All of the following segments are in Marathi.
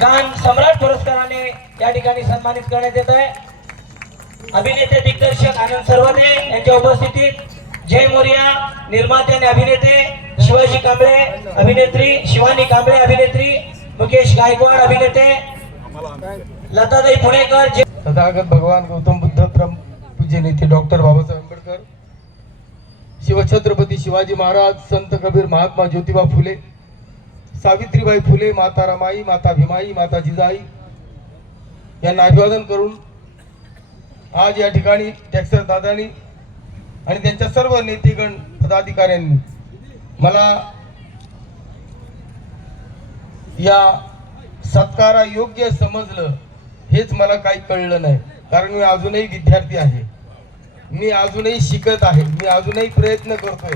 गान सम्राट पुरस्काराने या ठिकाणी सन्मानित करण्यात येत आहे. अभिनेते दिग्दर्शक आनंद सरवदे यांच्या उपस्थितीत जय मोरिया निर्माते आणि अभिनेते शिवाजी कांबळे अभिनेत्री शिवानी कांबळे अभिनेत्री मुकेश गायकवाड अभिनेते लताताई पुणेकर तथागत भगवान गौतम बुद्ध पूज्य नेते डॉक्टर बाबासाहेब आंबेडकर शिवछत्रपती शिवाजी महाराज संत कबीर महात्मा ज्योतिबा फुले सावित्रीबाई फुले माता रमाई माता भीमाई माता जिजाई यांना अभिवादन करून आज या ठिकाणी टॅक्सर दादानी आणि त्यांच्या सर्व नेतेगण पदाधिकाऱ्यांनी मला या सत्कारा योग्य समजलं हेच मला काही कळलं नाही. कारण मी अजूनही विद्यार्थी आहे. मी अजूनही शिकत आहे. मी अजूनही प्रयत्न करतोय.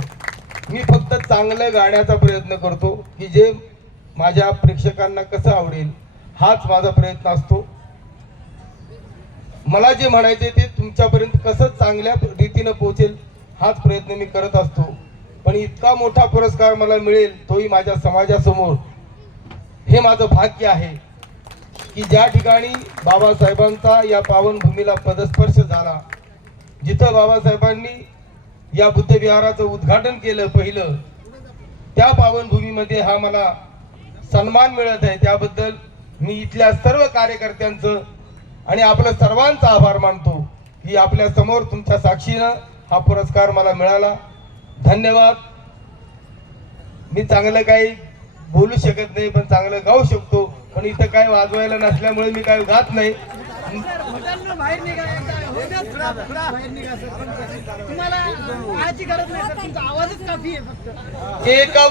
मी फक्त चांगलं गाण्याचा प्रयत्न करतो की जे माझ्या प्रेक्षकांना कसं आवडेल हाच माझा प्रयत्न असतो. मला जे म्हणायचे ते तुमच्यापर्यंत कसं चांगल्या रीतीनं पोहोचेल हाच प्रयत्न मी करत असतो. पण इतका मोठा पुरस्कार मला मिळेल तोही माझ्या समाजासमोर. हे माझं भाग्य आहे की ज्या ठिकाणी बाबासाहेबांचा या पावनभूमीला पदस्पर्श झाला जिथं बाबासाहेबांनी या बुद्धविहाराचं उद्घाटन केलं पहिलं त्या पावनभूमीमध्ये हा मला सन्मान मिळत आहे त्याबद्दल मी इथल्या सर्व कार्यकर्त्यांचं आणि आपलं सर्वांचा आभार मानतो की आपल्यासमोर तुमच्या साक्षीनं हा पुरस्कार मला मिळाला. धन्यवाद. मी चांगलं काही बोलू शकत नाही पण चांगलं गाऊ शकतो. पण इथं काय वाजवायला नसल्यामुळे मी काय गात नाही. बाहेर निघा एकदा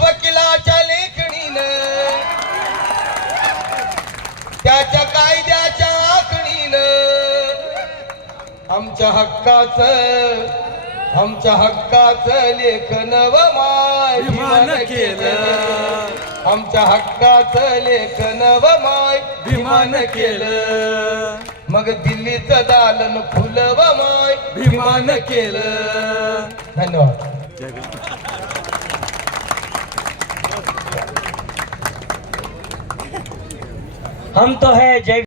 आमच्या हक्काचं आमच्या हक्काचं लेखन व माय भीमान केलं. आमच्या हक्काचं लेखन व माय भीमान केलं. मग दिल्लीचं दालन फुल व माय भीमान केलं. धन्यवाद. हम तो है जय